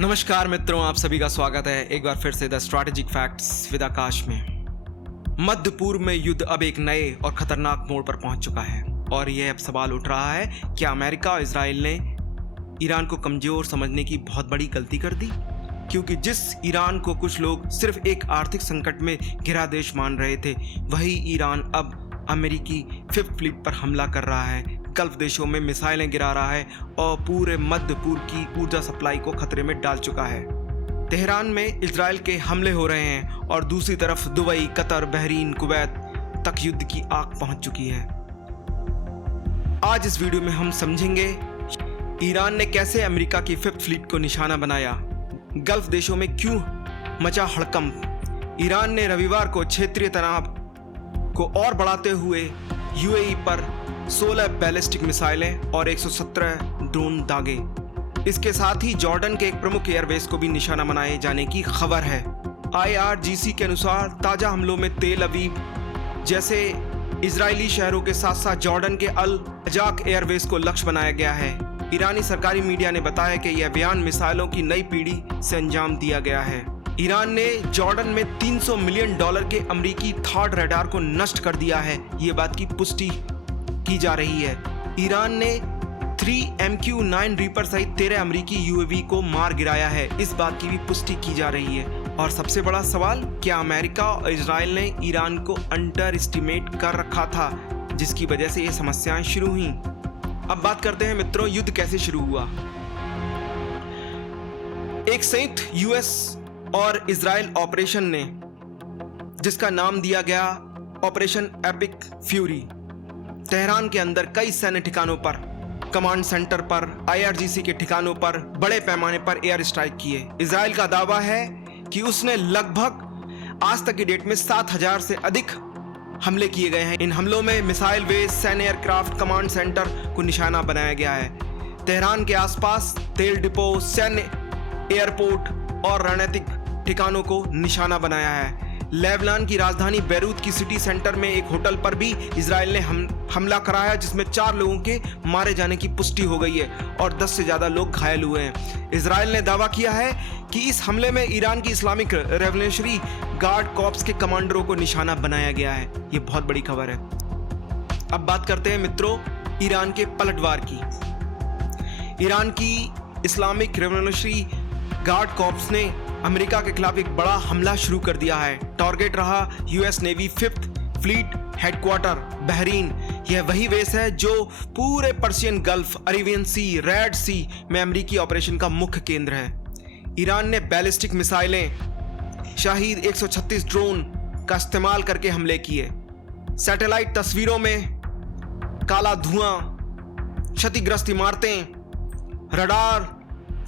नमस्कार मित्रों, आप सभी का स्वागत है एक बार फिर से द स्ट्रैटेजिक फैक्ट्स विद आकाश में। मध्य पूर्व में युद्ध अब एक नए और खतरनाक मोड़ पर पहुंच चुका है और यह अब सवाल उठ रहा है, क्या अमेरिका और इजराइल ने ईरान को कमजोर समझने की बहुत बड़ी गलती कर दी? क्योंकि जिस ईरान को कुछ लोग सिर्फ एक आर्थिक संकट में घिरा देश मान रहे थे, वही ईरान अब अमेरिकी फिफ्थ फ्लीट पर हमला कर रहा है, गल्फ देशों में मिसाइलें गिरा रहा है और पूरे मध्य पूर्व की ऊर्जा सप्लाई को खतरे में डाल चुका है। तेहरान में इजराइल के हमले हो रहे हैं और दूसरी तरफ दुबई, कतर, बहरीन, कुवैत तक युद्ध की आग पहुंच चुकी है। आज इस वीडियो में हम समझेंगे ईरान ने कैसे अमेरिका की फिफ्थ फ्लीट को निशाना बनाया, गल्फ देशों में क्यों मचा हड़कंप, ईरान ने रविवार को क्षेत्रीय तनाव को और बढ़ाते हुए यूएई पर 16 बैलिस्टिक मिसाइलें और 117 ड्रोन दागे। इसके साथ ही जॉर्डन के एक प्रमुख एयरबेस को भी निशाना बनाए जाने की खबर है। IRGC के अनुसार ताजा हमलों में तेल अवीव जैसे इजरायली शहरों के साथ साथ जॉर्डन के अल अजाक एयरबेस को लक्ष्य बनाया गया है। ईरानी सरकारी मीडिया ने बताया कि यह बयान मिसाइलों की नई पीढ़ी से अंजाम दिया गया है। ईरान ने जॉर्डन में $300 मिलियन के अमेरिकी थर्ड रडार को नष्ट कर दिया है, ये बात की पुष्टि की जा रही है। ईरान ने 3 MQ-9 रीपर सहित 13 अमेरिकी UAV को मार गिराया है, इस बात की भी पुष्टि की जा रही है। और सबसे बड़ा सवाल, क्या अमेरिका और इजराइल ने ईरान को अंडर एस्टिमेट कर रखा था, जिसकी वजह से ये समस्याएं शुरू हुई? अब बात करते हैं मित्रों, युद्ध कैसे शुरू हुआ। एक संयुक्त US और इजराइल ऑपरेशन ने, जिसका नाम दिया गया ऑपरेशन एपिक फ्यूरी, तेहरान के अंदर कई सैन्य ठिकानों पर, कमांड सेंटर पर, IRGC के ठिकानों पर बड़े पैमाने पर एयर स्ट्राइक किए। इजराइल का दावा है कि उसने लगभग आज तक की डेट में 7000 से अधिक हमले किए गए हैं। इन हमलों में मिसाइल बेस, सैन्य एयरक्राफ्ट, कमांड सेंटर को निशाना बनाया गया है। तेहरान के आसपास तेल डिपो, सैन्य एयरपोर्ट और रणनीतिक ठिकानों को निशाना बनाया है। लेबनान की राजधानी बैरूत की सिटी सेंटर में एक होटल पर भी इजराइल ने हमला कराया, जिसमें 4 लोगों के मारे जाने की पुष्टि हो गई है और 10 से ज्यादा लोग घायल हुए हैं। इजराइल ने दावा किया है कि इस हमले में ईरान की इस्लामिक रेवोल्यूशनरी गार्ड कॉर्प्स के कमांडरों को निशाना बनाया गया है। ये बहुत बड़ी खबर है। अब बात करते हैं मित्रों ईरान के पलटवार की। ईरान की इस्लामिक रेवोल्यूशनरी गार्ड कॉर्प्स ने अमेरिका के खिलाफ एक बड़ा हमला शुरू कर दिया है। टारगेट रहा US navy fifth fleet headquarter Bahrain. यह वही बेस है जो पूरे पर्शियन गल्फ, अरेबियन सी, रेड सी में अमेरिकी ऑपरेशन का मुख्य केंद्र है। ईरान ने बैलिस्टिक मिसाइलें, शाहीद 136 ड्रोन का इस्तेमाल करके हमले किए। सैटेलाइट तस्वीरों में काला धुआं, क्षतिग्रस्त इमारतें, रडार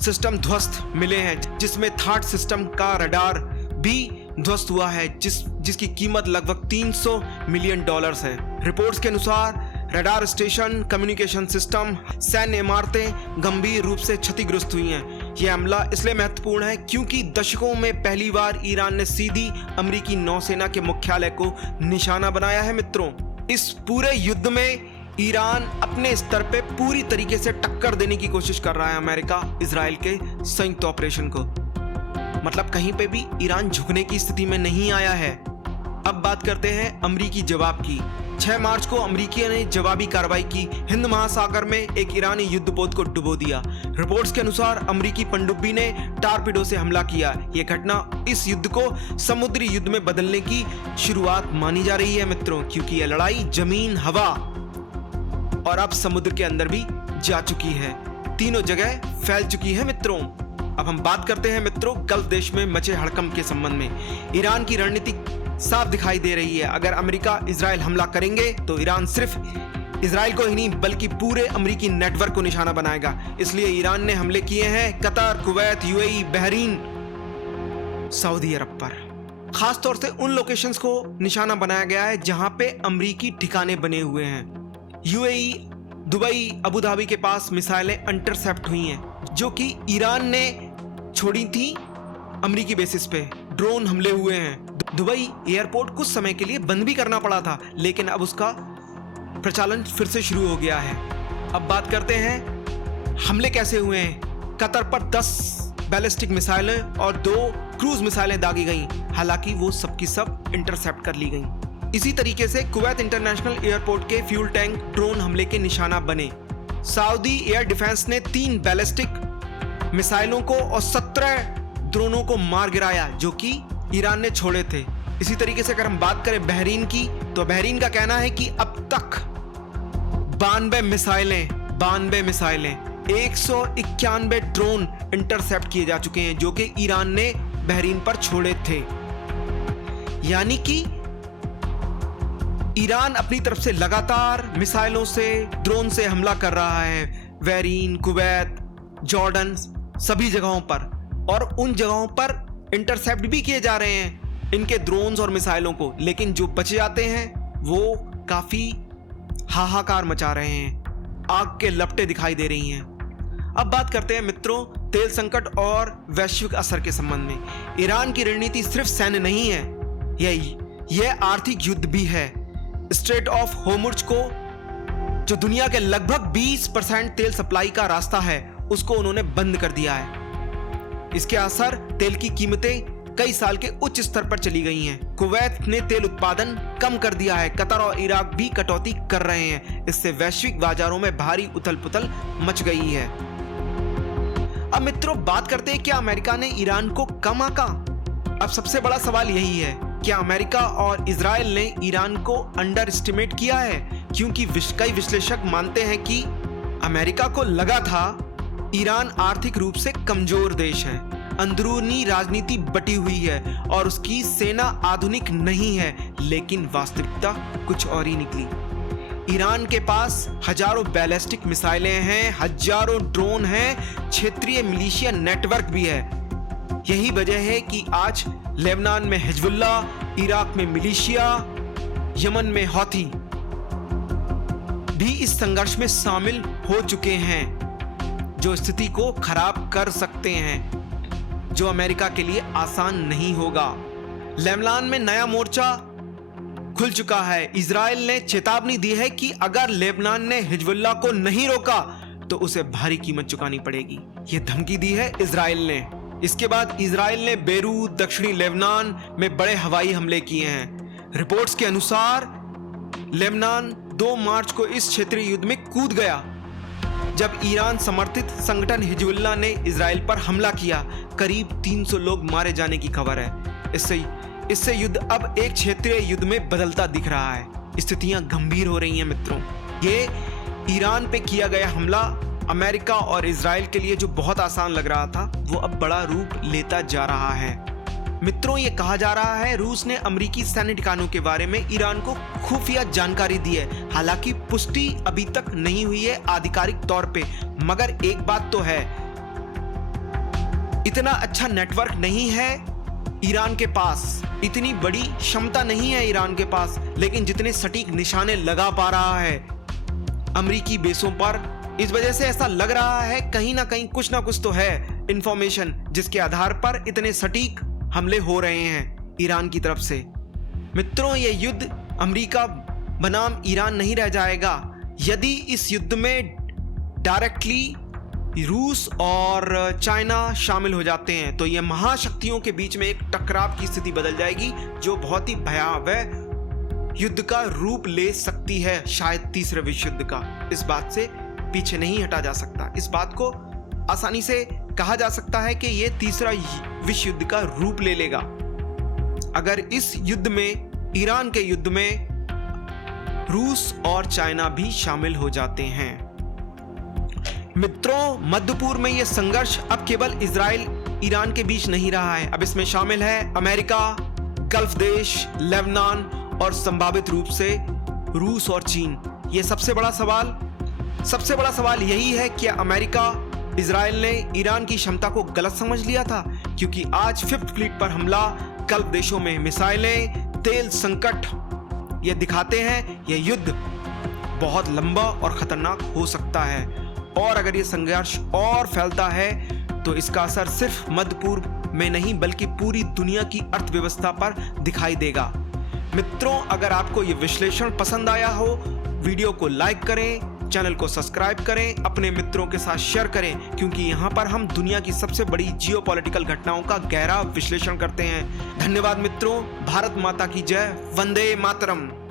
सिस्टम ध्वस्त मिले हैं, जिसमें थर्ड सिस्टम का रडार भी ध्वस्त हुआ है, जिसकी कीमत लगभग $300 मिलियन है। रिपोर्ट्स के अनुसार रडार स्टेशन, कम्युनिकेशन सिस्टम, सैन्य इमारतें गंभीर रूप से क्षतिग्रस्त हुई हैं। यह हमला इसलिए महत्वपूर्ण है क्योंकि दशकों में पहली बार ईरान ने सीधी अमेरिकी नौसेना के मुख्यालय को निशाना बनाया है। मित्रों, इस पूरे युद्ध में ईरान अपने स्तर पे पूरी तरीके से टक्कर देने की कोशिश कर रहा है अमेरिका इजराइल के संयुक्त ऑपरेशन को। मतलब कहीं पे भी ईरान झुकने की स्थिति में नहीं आया है। अब बात करते हैं अमेरिकी जवाब की। 6 मार्च को अमेरिकी ने जवाबी कार्रवाई की। हिंद महासागर में एक ईरानी युद्धपोत को डुबो दिया। रिपोर्ट्स के अनुसार अमेरिकी पनडुब्बी ने टारपीडो से हमला किया। यह घटना इस युद्ध को समुद्री युद्ध में बदलने की शुरुआत मानी जा रही है मित्रों, क्योंकि यह लड़ाई जमीन, हवा और अब समुद्र के अंदर भी जा चुकी है, तीनों जगह फैल चुकी है मित्रों। अब हम बात करते हैं मित्रों गल्फ देश में मचे हड़कंप के संबंध में। ईरान की रणनीति साफ दिखाई दे रही है। अगर अमेरिका इजराइल हमला करेंगे तो ईरान सिर्फ इजराइल को ही नहीं बल्कि पूरे अमेरिकी नेटवर्क को निशाना बनाएगा। इसलिए ईरान ने हमले किए हैं Qatar, Kuwait, UAE, Bahrain, Saudi Arabia पर। खासतौर से उन लोकेशंस को निशाना बनाया गया है जहां पे अमेरिकी ठिकाने बने हुए हैं। UAE, दुबई, अबू धाबी के पास मिसाइलें इंटरसेप्ट हुई हैं, जो कि ईरान ने छोड़ी थी अमेरिकी बेसिस पे। ड्रोन हमले हुए हैं। दुबई एयरपोर्ट कुछ समय के लिए बंद भी करना पड़ा था, लेकिन अब उसका प्रचालन फिर से शुरू हो गया है। अब बात करते हैं हमले कैसे हुए हैं। कतर पर 10 बैलिस्टिक मिसाइलें और 2 क्रूज मिसाइलें दागी गईं। हालांकि वो सबकी सब इंटरसेप्ट कर ली गईं। इसी तरीके से कुवैत इंटरनेशनल एयरपोर्ट के फ्यूल टैंक ड्रोन हमले के निशाना बने। सऊदी एयर डिफेंस ने 3 बैलिस्टिक मिसाइलों को और 17 ड्रोनों को मार गिराया जो कि ईरान ने छोड़े थे। इसी तरीके से अगर हम बात करें बहरीन की, तो बहरीन का कहना है कि अब तक 92 मिसाइलें 191 ड्रोन इंटरसेप्ट किए जा चुके हैं जो कि ईरान ने बहरीन पर छोड़े थे। यानी कि ईरान अपनी तरफ से लगातार मिसाइलों से, ड्रोन से हमला कर रहा है बहरीन, कुवैत, जॉर्डन, सभी जगहों पर, और उन जगहों पर इंटरसेप्ट भी किए जा रहे हैं इनके ड्रोन्स और मिसाइलों को। लेकिन जो बच जाते हैं वो काफी हाहाकार मचा रहे हैं, आग के लपटें दिखाई दे रही हैं। अब बात करते हैं मित्रों तेल संकट और वैश्विक असर के संबंध में। ईरान की रणनीति सिर्फ सैन्य नहीं है, यह आर्थिक युद्ध भी है। स्ट्रेट ऑफ होर्मुज को, जो दुनिया के लगभग 20% तेल सप्लाई का रास्ता है, उसको उन्होंने बंद कर दिया है। इसके असर तेल की कीमतें कई साल के उच्च स्तर पर चली गई हैं। कुवैत ने तेल उत्पादन कम कर दिया है। कतर और इराक भी कटौती कर रहे हैं। इससे वैश्विक बाजारों में भारी उथल-पुथल मच गई है। अब मित्रों बात करते हैं, क्या अमेरिका ने ईरान को कम आंका? अब सबसे बड़ा सवाल यही है, क्या अमेरिका और इजराइल ने ईरान को अंडर एस्टिमेट किया है? क्योंकि कई विश्लेषक मानते हैं कि अमेरिका को लगा था ईरान आर्थिक रूप से कमजोर देश है, अंदरूनी राजनीति बटी हुई है और उसकी सेना आधुनिक नहीं है, लेकिन वास्तविकता कुछ और ही निकली। ईरान के पास हजारों बैलिस्टिक मिसाइलें हैं, हजारों ड्रोन हैं, क्षेत्रीय मिलिशिया नेटवर्क भी है। यही वजह है कि आज लेबनान में हिजबुल्ला, इराक में मिलिशिया, यमन में हौथी भी इस संघर्ष में शामिल हो चुके हैं, जो स्थिति को खराब कर सकते हैं, जो अमेरिका के लिए आसान नहीं होगा। लेबनान में नया मोर्चा खुल चुका है। इजराइल ने चेतावनी दी है कि अगर लेबनान ने हिजबुल्लाह को नहीं रोका तो उसे भारी कीमत चुकानी पड़ेगी। यह धमकी दी है इजराइल ने। इसके बाद इजराइल ने बेरूत, दक्षिणी लेबनान में बड़े हवाई हमले किए हैं। रिपोर्ट्स के अनुसार लेबनान 2 मार्च को इस क्षेत्रीय युद्ध में कूद गया जब ईरान समर्थित संगठन हिजबुल्लाह ने इजराइल पर हमला किया। करीब 300 लोग मारे जाने की खबर है। इससे युद्ध अब एक क्षेत्रीय युद्ध में बदलता दिख रहा है। स्थितियां गंभीर हो रही हैं मित्रों। ये ईरान पे किया गया हमला अमेरिका और इजराइल के लिए जो बहुत आसान लग रहा था, वो अब बड़ा रूप लेता जा रहा है। मित्रों, ये कहा जा रहा है रूस ने अमेरिकी सैन्य ठिकानों के बारे में ईरान को खुफिया जानकारी दी है। हालांकि पुष्टि अभी तक नहीं हुई है आधिकारिक तौर पे, मगर एक बात तो है, इतना अच्छा नेटवर्क नहीं है ईरान के पास, इतनी बड़ी क्षमता नहीं है ईरान के पास, लेकिन जितने सटीक निशाने लगा पा रहा है अमेरिकी बेसों पर, इस वजह से ऐसा लग रहा है कहीं ना कहीं कुछ ना कुछ तो है इंफॉर्मेशन जिसके आधार पर इतने सटीक हमले हो रहे हैं ईरान की तरफ से। मित्रों, यह युद्ध अमेरिका बनाम ईरान नहीं रह जाएगा। यदि इस युद्ध में डायरेक्टली रूस और चाइना शामिल हो जाते हैं तो यह महाशक्तियों के बीच में एक टकराव की स्थिति बदल जाएगी, जो बहुत ही भयावह युद्ध का रूप ले सकती है, शायद तीसरे विश्व युद्ध का। इस बात से पीछे नहीं हटा जा सकता। इस बात को आसानी से कहा जा सकता है कि यह तीसरा विश्व युद्ध का रूप ले लेगा अगर इस युद्ध में, ईरान के युद्ध में रूस और चाइना भी शामिल हो जाते हैं। मित्रों, मध्य पूर्व में यह संघर्ष अब केवल इजराइल ईरान के बीच नहीं रहा है, अब इसमें शामिल है अमेरिका, गल्फ देश, लेबनान और संभावित रूप से रूस और चीन। यह सबसे बड़ा सवाल यही है कि अमेरिका, इजराइल ने ईरान की क्षमता को गलत समझ लिया था, क्योंकि आज 5th फ्लीट पर हमला, गल्फ देशों में मिसाइलें, तेल संकट, ये दिखाते हैं यह युद्ध बहुत लंबा और खतरनाक हो सकता है। और अगर ये संघर्ष और फैलता है तो इसका असर सिर्फ मध्य पूर्व में नहीं बल्कि पूरी दुनिया की अर्थव्यवस्था पर दिखाई देगा। मित्रों, अगर आपको ये विश्लेषण पसंद आया हो, वीडियो को लाइक करें, चैनल को सब्सक्राइब करें, अपने मित्रों के साथ शेयर करें, क्योंकि यहाँ पर हम दुनिया की सबसे बड़ी जियोपॉलिटिकल घटनाओं का गहरा विश्लेषण करते हैं। धन्यवाद मित्रों। भारत माता की जय। वंदे मातरम।